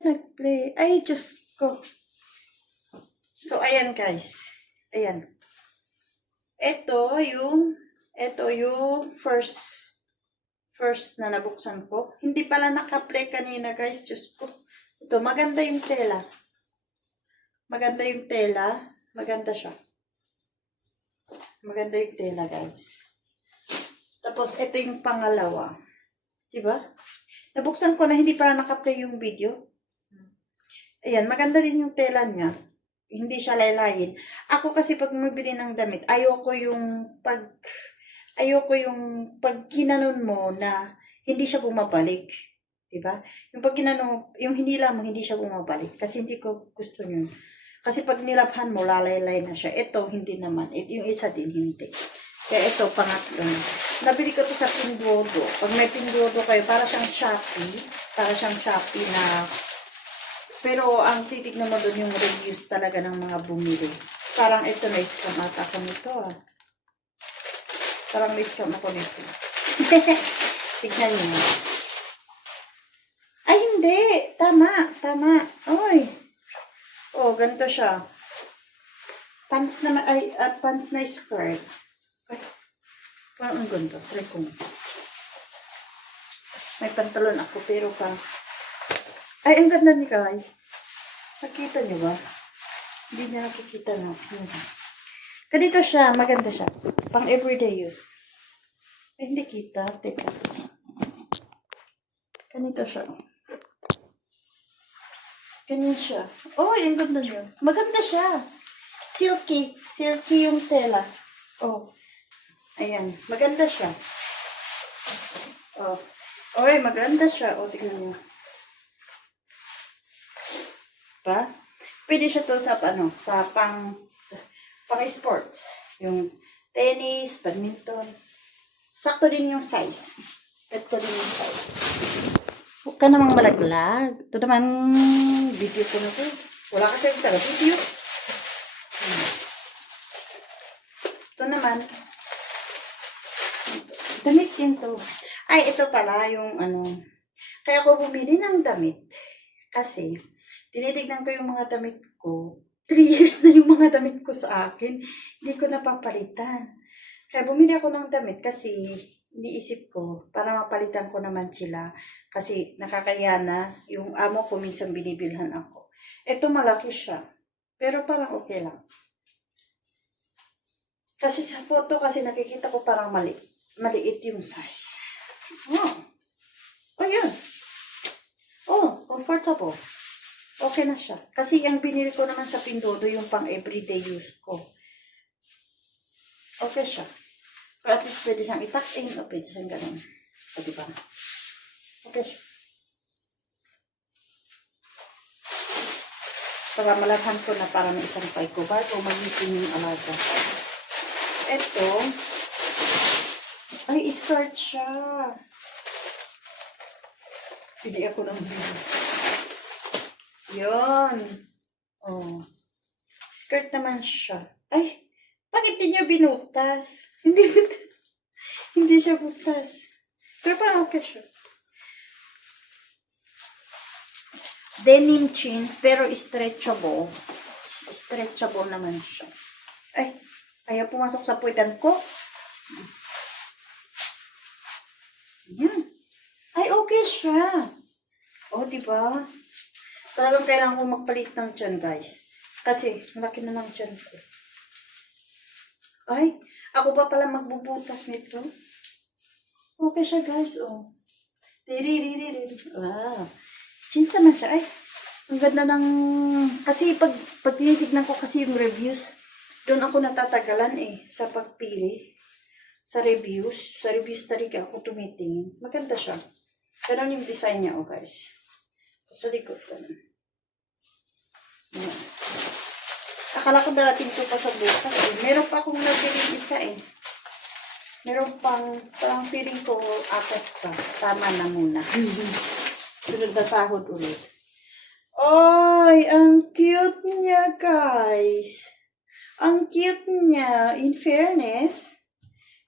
Nag-play. Ay, Diyos ko. So, ayan guys. Ayan. Ito yung first na nabuksan ko. Hindi pala naka-play kanina guys. Diyos ko. Ito, maganda yung tela. Maganda yung tela. Maganda siya. Maganda yung tela guys. Tapos, ito yung pangalawa. Diba? Nabuksan ko na hindi pala naka-play yung video. Ayan, maganda din yung tela niya. Hindi siya laylayin. Ako kasi pag bumibili ng damit, ayoko yung pag ginanon mo na hindi siya bumabalik. Diba? Yung pag ginanon, yung hinila mo, hindi siya bumabalik. Kasi hindi ko gusto yun. Kasi pag nilabhan mo, lalaylay na siya. Ito, hindi naman. Yung isa din, hindi. Kaya ito, pangatlo na. Nabili ko to sa Pinduoduo. Pag may Pinduoduo kayo, para siyang Shopee. Para siyang Shopee na... Pero ang titignan mo doon yung reviews talaga ng mga bumili. Parang ito na-scam ata ako nito ah. Parang na-scam ako nito. Tignan niyo. Ay hindi! Tama! Tama! Oy! Oh, ganito siya. Pants na, pants na skirt. Ay, parang ang ganito. Try ko. May pantalon ako pero parang... Ay, ang ganda ni guys. Nakita niyo ba? Hindi niya nakikita na. Ganito siya. Maganda siya. Pang everyday use. Ay, hindi kita. Teka. Ganito siya. Ganyan siya. Oh, ang ganda niya. Maganda siya. Silky. Silky yung tela. Oh. Ayan. Maganda siya. Oh. Oy, maganda siya. Oh, tingnan niyo. Pa? Pwede siya to sa sa pang sports. Yung tennis, badminton. Sakto din yung size. Sakto din yung size. Huwag ka namang malaglag. Ito naman, video ko na to. Wala kasi yung talaga video. Ito naman, damit din to. Ay, ito pala yung kaya ako bumili ng damit. Kasi, tinitignan ko yung mga damit ko. 3 years na yung mga damit ko sa akin. Hindi ko napapalitan. Kaya bumili ako ng damit kasi iniisip ko para mapalitan ko naman sila. Kasi nakakaya na yung amo ko minsan binibilhan ako. Ito malaki siya. Pero parang okay lang. Kasi sa photo kasi nakikita ko parang maliit yung size. Oh. Oh, yun. Oh, comfortable. Okay na siya. Kasi ang binili ko naman sa Pinduoduo yung pang everyday use ko. Okay siya. Pero at least pwede siyang itak-in o pwede siyang ganun. O diba? Okay siya. Para malaghan ko na para may isang pay ko bago mag-isin yung alaga. Ito. Ay, skirt siya. Hindi ako ng video. Yun. Oh. Skirt naman siya. Ay, bakit hindi niya binutas? Hindi siya butas. Pero parang okay siya. Denim jeans, pero stretchable. Stretchable naman siya. Ay, ayaw pumasok sa puwitan ko. Yan. Ay, okay siya. Oh, diba? Talagang kailangan ko magpalit ng tiyan, guys. Kasi, malaki na ng tiyan ko. Ay, ako ba pala magbubutas nito? Okay siya, guys, oh. Wow. Jeans naman siya. Ay, ang ganda ng... Kasi, pag tinitignan ko kasi yung reviews, doon ako natatagalan sa pagpili. Sa reviews talaga ako tumitingin. Maganda siya. Ganun yung design niya, oh, guys. Sa likod ko na. Akala ko darating ko pa sa bukas. Meron pa akong nabili isa Meron pang feeling ko apat pa. Tama na muna. Sunod na sahod ulit. Ay, ang cute niya, guys. Ang cute niya. In fairness,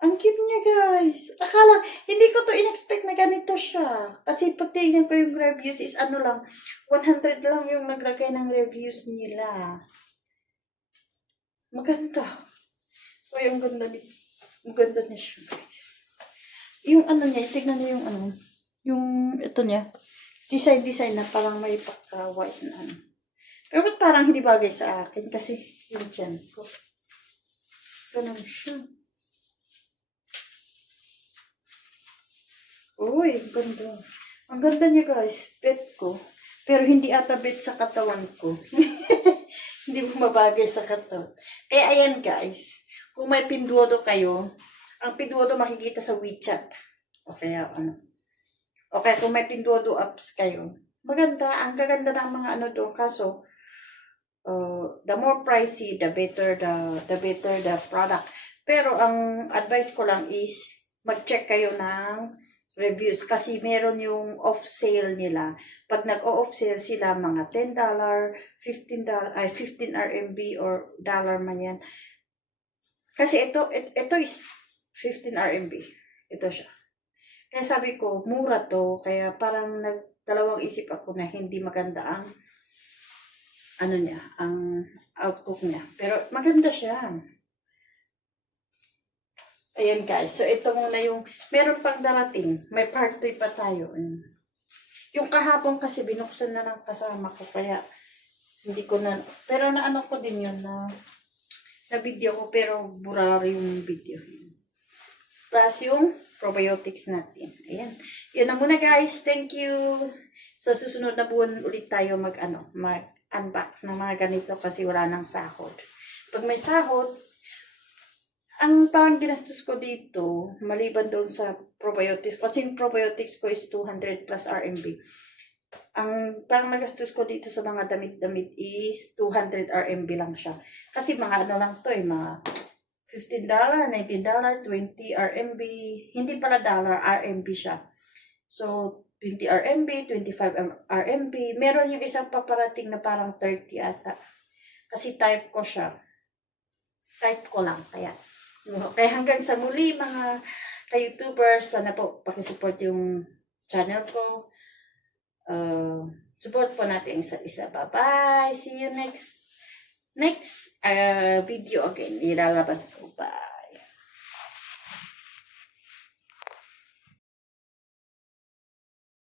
Ang cute niya, guys. Akala, hindi ko to in-expect na ganito siya. Kasi pag tingnan ko yung reviews is ano lang, 100 lang yung naglagay ng reviews nila. Maganda. Uy, ang ganda ni, ang ganda niya siya, guys. Yung ano niya, tignan niyo yung ano, yung ito niya, design na parang may pagka-white na ano. Pero ba't parang hindi bagay sa akin? Kasi yung tiyan ko. Ganun siya. Uy, ang ganda. Ang ganda niya, guys. Bet ko. Pero hindi ata bet sa katawan ko. Hindi bumabagay sa katawan. Kaya ayan, guys. Kung may pinduodo kayo, ang pinduodo makikita sa WeChat. O kaya ano. O kaya kung may pinduodo apps kayo, maganda. Ang gaganda ng mga ano doon. Kaso, the more pricey, the better the product. Pero ang advice ko lang is mag-check kayo ng reviews kasi meron yung off sale nila. Pag nag-off sale sila mga $10, $15, 15 RMB or dollar man yan. Kasi ito is 15 RMB. Ito siya. Kaya sabi ko, mura to. Kaya parang nagdalawang isip ako na hindi maganda ang ano niya, ang outlook niya. Pero maganda siya. Ayan guys. So ito muna yung, meron pang darating. May part 3 pa tayo. Yung kahapon kasi binuksan na ng kasama ko. Kaya hindi ko na, pero naano ko din yun na video ko. Pero burari yung video. Plus yung probiotics natin. Ayan. Yun na muna guys. Thank you. Sa susunod na buwan ulit tayo mag-unbox ng mga ganito kasi wala nang sahod. Pag may sahod, ang parang ginastos ko dito, maliban doon sa probiotics, kasi yung probiotics ko is 200 plus RMB. Ang parang nagastos ko dito sa mga damit-damit is 200 RMB lang siya. Kasi mga ano lang to mga $15, $19, 20 RMB. Hindi pala dollar, RMB siya. So, 20 RMB, 25 RMB. Meron yung isang paparating na parang 30 ata. Kasi type ko siya. Type ko lang, kaya. Okay, hanggang sa muli mga ka-YouTubers, sana po pakisupport yung channel ko. Support po natin isa't isa. Bye-bye! See you next video again. Ilalabas ko pa.